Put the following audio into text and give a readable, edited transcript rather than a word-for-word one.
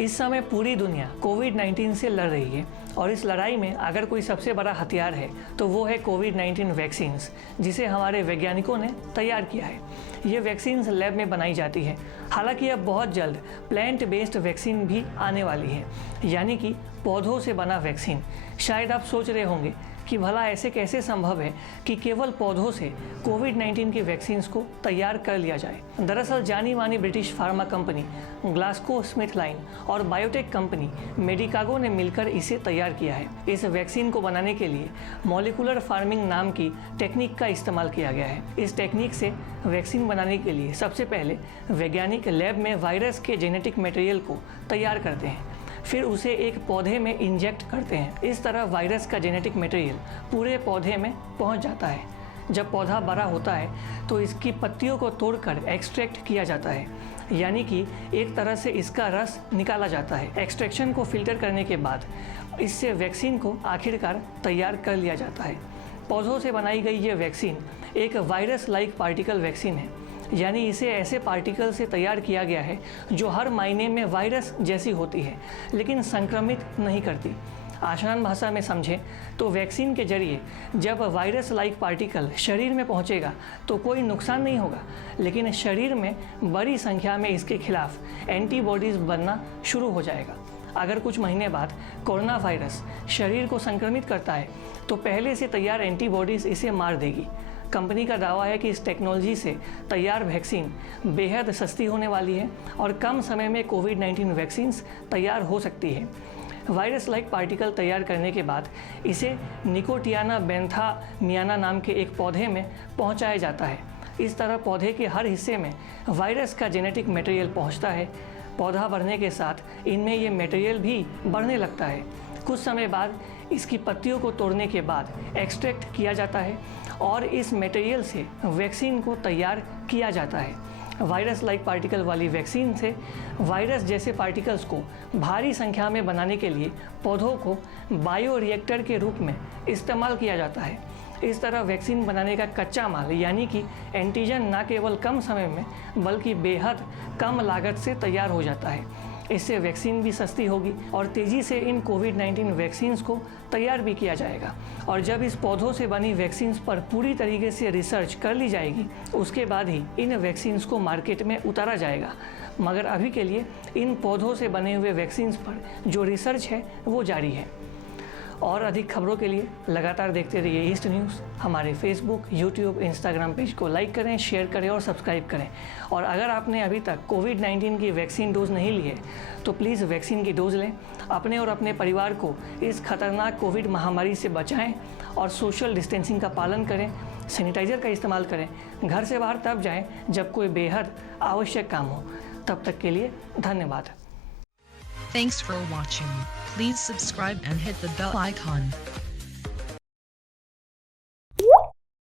इस समय पूरी दुनिया कोविड-19 से लड़ रही है और इस लड़ाई में अगर कोई सबसे बड़ा हथियार है तो वो है कोविड-19 वैक्सीन्स, जिसे हमारे वैज्ञानिकों ने तैयार किया है। ये वैक्सीन्स लैब में बनाई जाती है। हालांकि अब बहुत जल्द प्लांट बेस्ड वैक्सीन भी आने वाली है, यानी कि पौधों से बना वैक्सीन। शायद आप सोच रहे होंगे कि भला ऐसे कैसे संभव है कि केवल पौधों से कोविड-19 की वैक्सीन्स को तैयार कर लिया जाए। दरअसल जानी मानी ब्रिटिश फार्मा कंपनी ग्लाक्सोस्मिथक्लाइन और बायोटेक कंपनी मेडिकागो ने मिलकर इसे तैयार किया है। इस वैक्सीन को बनाने के लिए मॉलिक्यूलर फार्मिंग नाम की टेक्निक का इस्तेमाल किया गया है। इस टेक्निक से वैक्सीन बनाने के लिए सबसे पहले वैज्ञानिक लैब में वायरस के जेनेटिक मटेरियल को तैयार करते हैं, फिर उसे एक पौधे में इंजेक्ट करते हैं। इस तरह वायरस का जेनेटिक मटेरियल पूरे पौधे में पहुंच जाता है। जब पौधा बड़ा होता है तो इसकी पत्तियों को तोड़कर एक्सट्रैक्ट किया जाता है, यानी कि एक तरह से इसका रस निकाला जाता है। एक्सट्रैक्शन को फिल्टर करने के बाद इससे वैक्सीन को आखिरकार तैयार कर लिया जाता है। पौधों से बनाई गई ये वैक्सीन एक वायरस लाइक पार्टिकल वैक्सीन है, यानी इसे ऐसे पार्टिकल से तैयार किया गया है जो हर मायने में वायरस जैसी होती है लेकिन संक्रमित नहीं करती। आसान भाषा में समझें तो वैक्सीन के जरिए जब वायरस लाइक पार्टिकल शरीर में पहुंचेगा तो कोई नुकसान नहीं होगा, लेकिन शरीर में बड़ी संख्या में इसके खिलाफ एंटीबॉडीज़ बनना शुरू हो जाएगा। अगर कुछ महीने बाद कोरोना वायरस शरीर को संक्रमित करता है तो पहले से तैयार एंटीबॉडीज़ इसे मार देगी। कंपनी का दावा है कि इस टेक्नोलॉजी से तैयार वैक्सीन बेहद सस्ती होने वाली है और कम समय में कोविड-19 वैक्सीन्स तैयार हो सकती है। वायरस लाइक पार्टिकल तैयार करने के बाद इसे निकोटियाना बेंथामियाना नाम के एक पौधे में पहुंचाया जाता है। इस तरह पौधे के हर हिस्से में वायरस का जेनेटिक मटेरियल पहुंचता है। पौधा बढ़ने के साथ इनमें ये मटेरियल भी बढ़ने लगता है। कुछ समय बाद इसकी पत्तियों को तोड़ने के बाद एक्सट्रैक्ट किया जाता है और इस मटेरियल से वैक्सीन को तैयार किया जाता है। वायरस लाइक पार्टिकल वाली वैक्सीन से वायरस जैसे पार्टिकल्स को भारी संख्या में बनाने के लिए पौधों को बायोरिएक्टर के रूप में इस्तेमाल किया जाता है। इस तरह वैक्सीन बनाने का कच्चा माल यानी कि एंटीजन न केवल कम समय में बल्कि बेहद कम लागत से तैयार हो जाता है। इससे वैक्सीन भी सस्ती होगी और तेज़ी से इन कोविड-19 वैक्सीन्स को तैयार भी किया जाएगा। और जब इस पौधों से बनी वैक्सीन्स पर पूरी तरीके से रिसर्च कर ली जाएगी उसके बाद ही इन वैक्सीन्स को मार्केट में उतारा जाएगा। मगर अभी के लिए इन पौधों से बने हुए वैक्सीन्स पर जो रिसर्च है वो जारी है। और अधिक खबरों के लिए लगातार देखते रहिए ईस्ट न्यूज़। हमारे फेसबुक, यूट्यूब, इंस्टाग्राम पेज को लाइक करें, शेयर करें और सब्सक्राइब करें। और अगर आपने अभी तक कोविड-19 की वैक्सीन डोज नहीं ली है तो प्लीज़ वैक्सीन की डोज लें। अपने और अपने परिवार को इस खतरनाक कोविड महामारी से बचाएं और सोशल डिस्टेंसिंग का पालन करें। सैनिटाइज़र का इस्तेमाल करें। घर से बाहर तब जाएँ जब कोई बेहद आवश्यक काम हो। तब तक के लिए धन्यवाद। Thanks for watching. Please subscribe and hit the bell icon.